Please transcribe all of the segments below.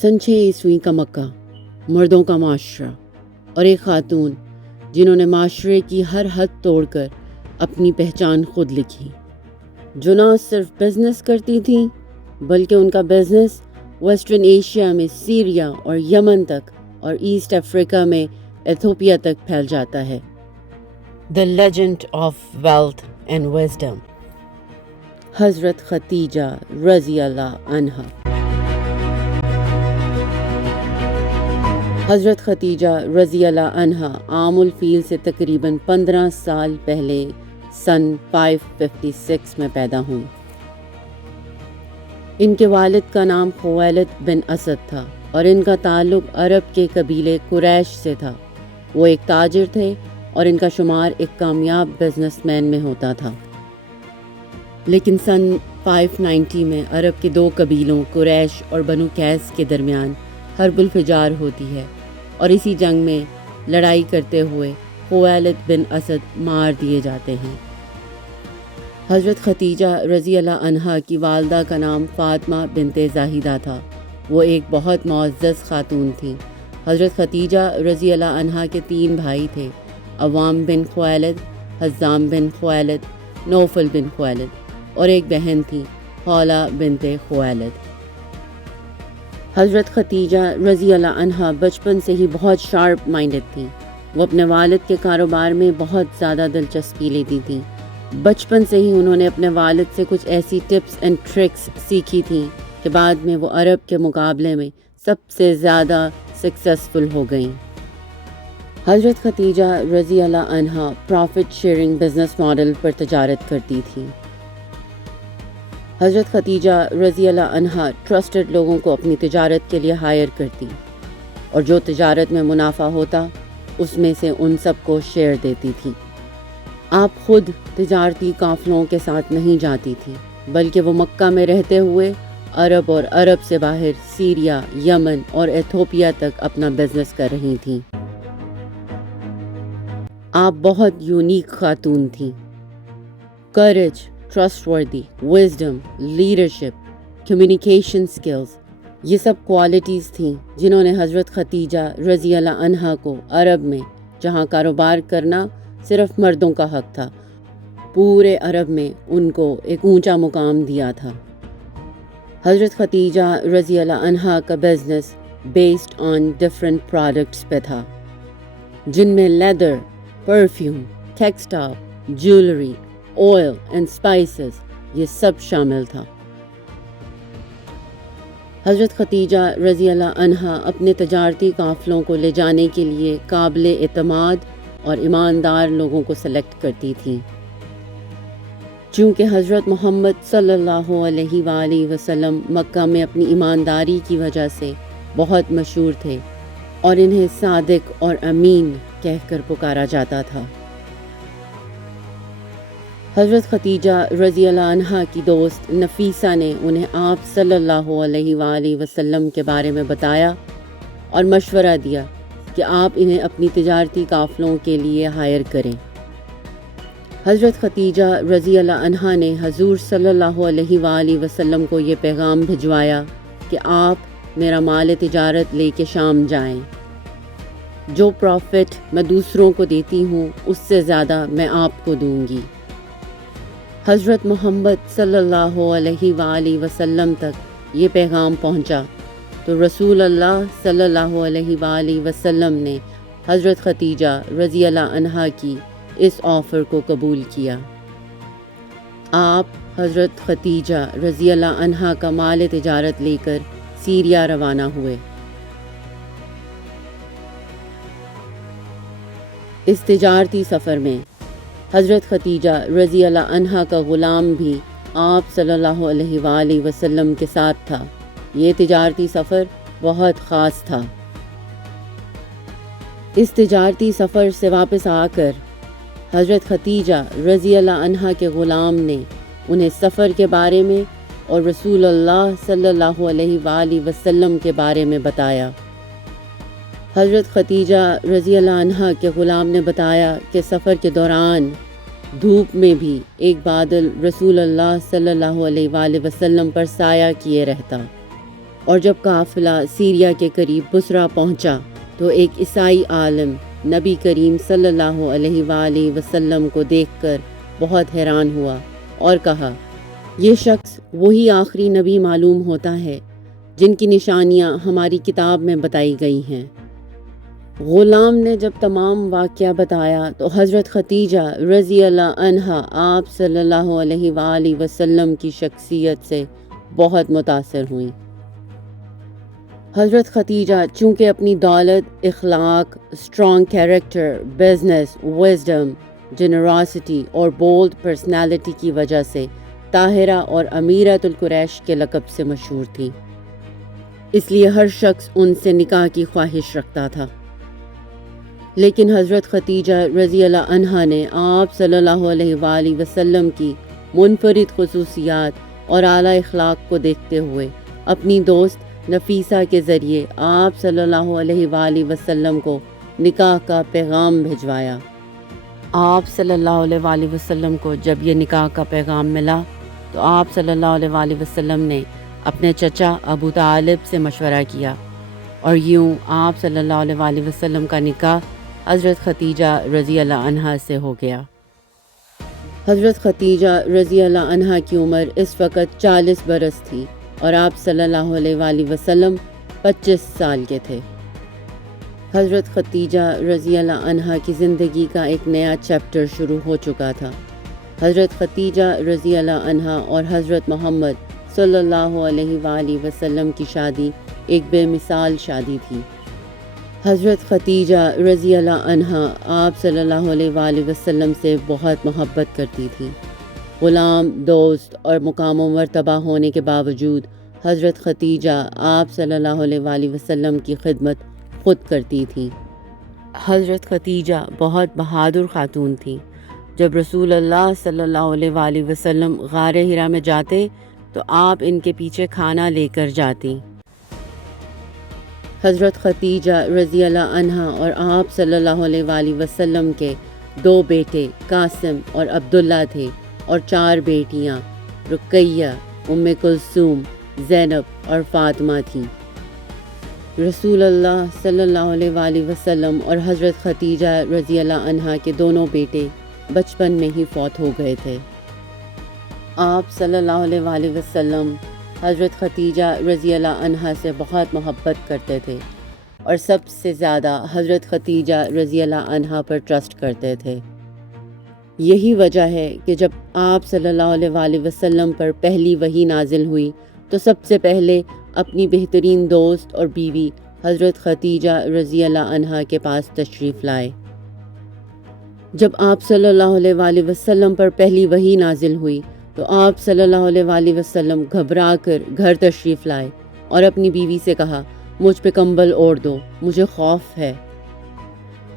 سن 6 عیسوی کا مکہ، مردوں کا معاشرہ اور ایک خاتون جنہوں نے معاشرے کی ہر حد توڑ کر اپنی پہچان خود لکھی، جو نہ صرف بزنس کرتی تھیں بلکہ ان کا بزنس ویسٹرن ایشیا میں سیریا اور یمن تک اور ایسٹ افریقہ میں ایتھوپیا تک پھیل جاتا ہے۔ The Legend of Wealth and Wisdom، حضرت خدیجہ رضی اللہ عنہا۔ حضرت خدیجہ رضی اللہ عنہا عام الفیل سے تقریباً 15 سال پہلے سن 556 میں پیدا ہوئیں۔ ان کے والد کا نام خویلد بن اسد تھا اور ان کا تعلق عرب کے قبیلے قریش سے تھا۔ وہ ایک تاجر تھے اور ان کا شمار ایک کامیاب بزنس مین میں ہوتا تھا۔ لیکن سن 590 میں عرب کے 2 قبیلوں قریش اور بنو قیس کے درمیان حرب الفجار ہوتی ہے اور اسی جنگ میں لڑائی کرتے ہوئے خویلد بن اسد مار دیے جاتے ہیں۔ حضرت خدیجہ رضی اللہ عنہا کی والدہ کا نام فاطمہ بنت زاہدہ تھا۔ وہ ایک بہت معزز خاتون تھیں۔ حضرت خدیجہ رضی اللہ عنہا کے 3 بھائی تھے، عوام بن خویلد، حزام بن خویلد، نوفل بن خویلد، اور ایک بہن تھی خولہ بنت خویلد۔ حضرت خدیجہ رضی اللہ عنہا بچپن سے ہی بہت شارپ مائنڈڈ تھیں۔ وہ اپنے والد کے کاروبار میں بہت زیادہ دلچسپی لیتی تھیں۔ بچپن سے ہی انہوں نے اپنے والد سے کچھ ایسی ٹپس اینڈ ٹرکس سیکھی تھیں کہ بعد میں وہ عرب کے مقابلے میں سب سے زیادہ سکسیسفل ہو گئیں۔ حضرت خدیجہ رضی اللہ عنہا پروفٹ شیئرنگ بزنس ماڈل پر تجارت کرتی تھیں۔ حضرت خدیجہ رضی اللہ عنہا ٹرسٹڈ لوگوں کو اپنی تجارت کے لیے ہائر کرتی اور جو تجارت میں منافع ہوتا اس میں سے ان سب کو شیئر دیتی تھی۔ آپ خود تجارتی قافلوں کے ساتھ نہیں جاتی تھی بلکہ وہ مکہ میں رہتے ہوئے عرب اور عرب سے باہر سیریا، یمن اور ایتھوپیا تک اپنا بزنس کر رہی تھیں۔ آپ بہت یونیک خاتون تھیں۔ کریج، ٹرسٹ وردی، وزڈم، لیڈرشپ، کمیونیکیشن سکلز، یہ سب کوالٹیز تھیں جنہوں نے حضرت خدیجہ رضی اللہ عنہا کو عرب میں، جہاں کاروبار کرنا صرف مردوں کا حق تھا، پورے عرب میں ان کو ایک اونچا مقام دیا تھا۔ حضرت خدیجہ رضی اللہ عنہا کا business based on different products پہ تھا، جن میں leather, perfume, textile, jewellery, oil and spices, یہ سب شامل تھا۔ حضرت خدیجہ رضی اللہ عنہا اپنے تجارتی قافلوں کو لے جانے کے لیے قابل اعتماد اور ایماندار لوگوں کو سلیکٹ کرتی تھیں۔ چونکہ حضرت محمد صلی اللہ علیہ وآلہ وسلم مکہ میں اپنی ایمانداری کی وجہ سے بہت مشہور تھے اور انہیں صادق اور امین کہہ کر پکارا جاتا تھا۔ حضرت خدیجہ رضی اللہ عنہا کی دوست نفیسہ نے انہیں آپ صلی اللہ علیہ وآلہ وسلم کے بارے میں بتایا اور مشورہ دیا کہ آپ انہیں اپنی تجارتی قافلوں کے لیے ہائر کریں۔ حضرت خدیجہ رضی اللہ عنہا نے حضور صلی اللہ علیہ وآلہ وسلم کو یہ پیغام بھجوایا کہ آپ میرا مال تجارت لے کے شام جائیں۔ جو پروفٹ میں دوسروں کو دیتی ہوں اس سے زیادہ میں آپ کو دوں گی۔ حضرت محمد صلی اللہ علیہ وآلہ وسلم تک یہ پیغام پہنچا تو رسول اللہ صلی اللہ علیہ وآلہ وسلم نے حضرت خدیجہ رضی اللہ عنہا کی اس آفر کو قبول کیا۔ آپ حضرت خدیجہ رضی اللہ عنہا کا مال تجارت لے کر سیریا روانہ ہوئے۔ اس تجارتی سفر میں حضرت خدیجہ رضی اللہ عنہا کا غلام بھی آپ صلی اللہ علیہ وآلہ وسلم کے ساتھ تھا۔ یہ تجارتی سفر بہت خاص تھا۔ اس تجارتی سفر سے واپس آ کر حضرت خدیجہ رضی اللہ عنہا کے غلام نے انہیں سفر کے بارے میں اور رسول اللہ صلی اللہ علیہ وآلہ وسلم کے بارے میں بتایا۔ حضرت خدیجہ رضی اللہ عنہا کے غلام نے بتایا کہ سفر کے دوران دھوپ میں بھی ایک بادل رسول اللہ صلی اللہ علیہ وآلہ وسلم پر سایہ کیے رہتا۔ اور جب قافلہ سیریا کے قریب بصرہ پہنچا تو ایک عیسائی عالم نبی کریم صلی اللہ علیہ وآلہ وسلم کو دیکھ کر بہت حیران ہوا اور کہا، یہ شخص وہی آخری نبی معلوم ہوتا ہے جن کی نشانیاں ہماری کتاب میں بتائی گئی ہیں۔ غلام نے جب تمام واقعہ بتایا تو حضرت ختیجہ رضی اللہ عنہا آپ صلی اللہ علیہ وآلہ وسلم کی شخصیت سے بہت متاثر ہوئیں۔ حضرت ختیجہ چونکہ اپنی دولت، اخلاق، strong character, business, wisdom, generosity اور بولڈ پرسنالٹی کی وجہ سے طاہرہ اور امیرۃ القریش کے لقب سے مشہور تھیں، اس لیے ہر شخص ان سے نکاح کی خواہش رکھتا تھا۔ لیکن حضرت ختیجہ رضی اللہ عنہا نے آپ صلی اللہ علیہ وآلہ وسلم کی منفرد خصوصیات اور اعلیٰ اخلاق کو دیکھتے ہوئے اپنی دوست نفیسہ کے ذریعے آپ صلی اللہ علیہ وآلہ وسلم کو نکاح کا پیغام بھجوایا۔ آپ صلی اللہ علیہ وآلہ وسلم کو جب یہ نکاح کا پیغام ملا تو آپ صلی اللہ علیہ وآلہ وسلم نے اپنے چچا ابو طالب سے مشورہ کیا، اور یوں آپ صلی اللہ علیہ وآلہ وسلم کا نکاح حضرت ختیجہ رضی اللہ عنہا سے ہو گیا۔ حضرت ختیجہ رضی اللہ عنہا کی عمر اس وقت 40 برس تھی اور آپ صلی اللہ علیہ وآلہ وسلم 25 سال کے تھے۔ حضرت ختیجہ رضی اللہ عنہا کی زندگی کا ایک نیا چیپٹر شروع ہو چکا تھا۔ حضرت ختیجہ رضی اللہ عنہا اور حضرت محمد صلی اللہ علیہ وآلہ وسلم کی شادی ایک بے مثال شادی تھی۔ حضرت ختیجہ رضی اللہ عنہا آپ صلی اللہ علیہ وآلہ وسلم سے بہت محبت کرتی تھی۔ غلام، دوست اور مقام و مرتبہ ہونے کے باوجود حضرت ختیجہ آپ صلی اللہ علیہ وآلہ وسلم کی خدمت خود کرتی تھی۔ حضرت ختیجہ بہت بہادر خاتون تھیں۔ جب رسول اللہ صلی اللہ علیہ وآلہ وسلم غار حرا میں جاتے تو آپ ان کے پیچھے کھانا لے کر جاتی۔ حضرت ختیجہ رضی اللہ عنہا اور آپ صلی اللہ علیہ وآلہ وسلم کے 2 بیٹے قاسم اور عبداللہ تھے اور 4 بیٹیاں رقیہ، ام کلثوم، زینب اور فاطمہ تھیں۔ رسول اللہ صلی اللہ علیہ وآلہ وسلم اور حضرت ختیجہ رضی اللہ عنہا کے دونوں بیٹے بچپن میں ہی فوت ہو گئے تھے۔ آپ صلی اللہ علیہ وآلہ وسلم حضرت ختیجہ رضی اللہ عنہا سے بہت محبت کرتے تھے اور سب سے زیادہ حضرت ختیجہ رضی اللہ عنہا پر ٹرسٹ کرتے تھے۔ یہی وجہ ہے کہ جب آپ صلی اللہ علیہ وآلہ وسلم پر پہلی وحی نازل ہوئی تو سب سے پہلے اپنی بہترین دوست اور بیوی حضرت ختیجہ رضی اللہ عنہا کے پاس تشریف لائے۔ جب آپ صلی اللہ علیہ وآلہ وسلم پر پہلی وحی نازل ہوئی تو آپ صلی اللہ علیہ وآلہ وسلم گھبرا کر گھر تشریف لائے اور اپنی بیوی سے کہا، مجھ پہ کمبل اوڑھ دو، مجھے خوف ہے۔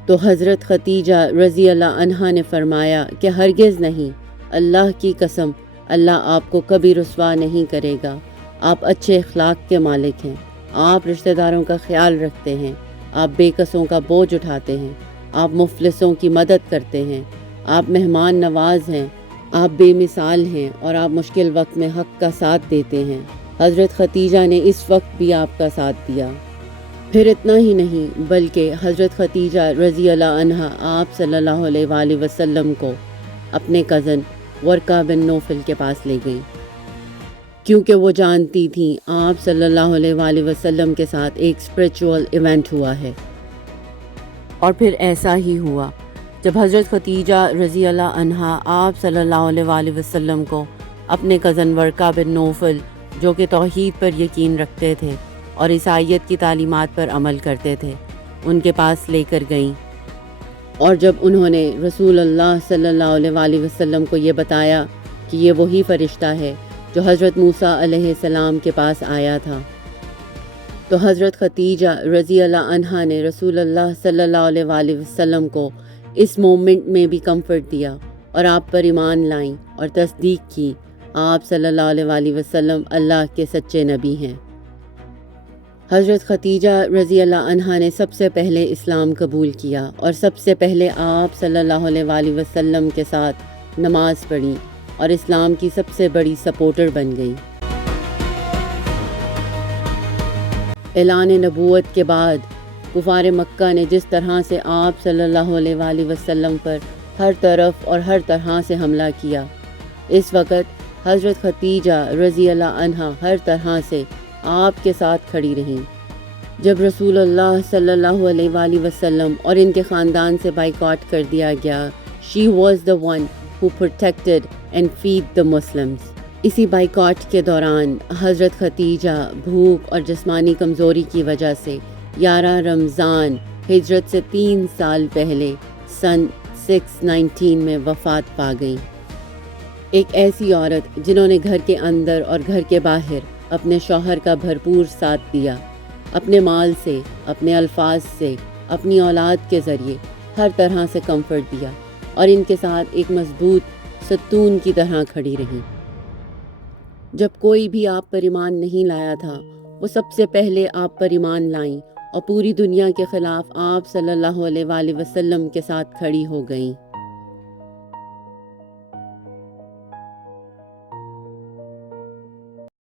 تو حضرت ختیجہ رضی اللہ عنہا نے فرمایا کہ ہرگز نہیں، اللہ کی قسم، اللہ آپ کو کبھی رسوا نہیں کرے گا۔ آپ اچھے اخلاق کے مالک ہیں، آپ رشتہ داروں کا خیال رکھتے ہیں، آپ بے کسوں کا بوجھ اٹھاتے ہیں، آپ مفلسوں کی مدد کرتے ہیں، آپ مہمان نواز ہیں، آپ بے مثال ہیں اور آپ مشکل وقت میں حق کا ساتھ دیتے ہیں۔ حضرت ختیجہ نے اس وقت بھی آپ کا ساتھ دیا۔ پھر اتنا ہی نہیں بلکہ حضرت ختیجہ رضی اللہ عنہا آپ صلی اللہ علیہ وآلہ وسلم کو اپنے کزن ورقہ بن نوفل کے پاس لے گئیں، کیونکہ وہ جانتی تھیں آپ صلی اللہ علیہ وآلہ وسلم کے ساتھ ایک اسپریچول ایونٹ ہوا ہے۔ اور پھر ایسا ہی ہوا۔ جب حضرت ختیجہ رضی اللہ عنہا آپ صلی اللہ علیہ وآلہ وسلم کو اپنے کزن ورقہ بن نوفل، جو کہ توحید پر یقین رکھتے تھے اور عیسائیت کی تعلیمات پر عمل کرتے تھے، ان کے پاس لے کر گئیں، اور جب انہوں نے رسول اللہ صلی اللہ علیہ وآلہ وسلم کو یہ بتایا کہ یہ وہی فرشتہ ہے جو حضرت موسیٰ علیہ السلام کے پاس آیا تھا، تو حضرت ختیجہ رضی اللہ عنہا نے رسول اللہ صلی اللہ علیہ وآلہ وسلم کو اس مومنٹ میں بھی کمفرٹ دیا اور آپ پر ایمان لائیں اور تصدیق کی آپ صلی اللہ علیہ وآلہ وسلم اللہ کے سچے نبی ہیں۔ حضرت ختیجہ رضی اللہ عنہا نے سب سے پہلے اسلام قبول کیا اور سب سے پہلے آپ صلی اللہ علیہ وآلہ وسلم کے ساتھ نماز پڑھی اور اسلام کی سب سے بڑی سپورٹر بن گئی۔ اعلان نبوت کے بعد کفار مکہ نے جس طرح سے آپ صلی اللہ علیہ وآلہ وسلم پر ہر طرف اور ہر طرح سے حملہ کیا، اس وقت حضرت ختیجہ رضی اللہ عنہا ہر طرح سے آپ کے ساتھ کھڑی رہیں۔ جب رسول اللہ صلی اللہ علیہ وآلہ وسلم اور ان کے خاندان سے بائیکاٹ کر دیا گیا، she was the one who protected and feed the Muslims۔ اسی بائیکاٹ کے دوران حضرت ختیجہ بھوک اور جسمانی کمزوری کی وجہ سے 11 رمضان ہجرت سے 3 سال پہلے سن 619 میں وفات پا گئیں۔ ایک ایسی عورت جنہوں نے گھر کے اندر اور گھر کے باہر اپنے شوہر کا بھرپور ساتھ دیا، اپنے مال سے، اپنے الفاظ سے، اپنی اولاد کے ذریعے ہر طرح سے کمفرٹ دیا اور ان کے ساتھ ایک مضبوط ستون کی طرح کھڑی رہی۔ جب کوئی بھی آپ پر ایمان نہیں لایا تھا، وہ سب سے پہلے آپ پر ایمان لائیں اور پوری دنیا کے خلاف آپ صلی اللہ علیہ وآلہ وسلم کے ساتھ کھڑی ہو گئیں۔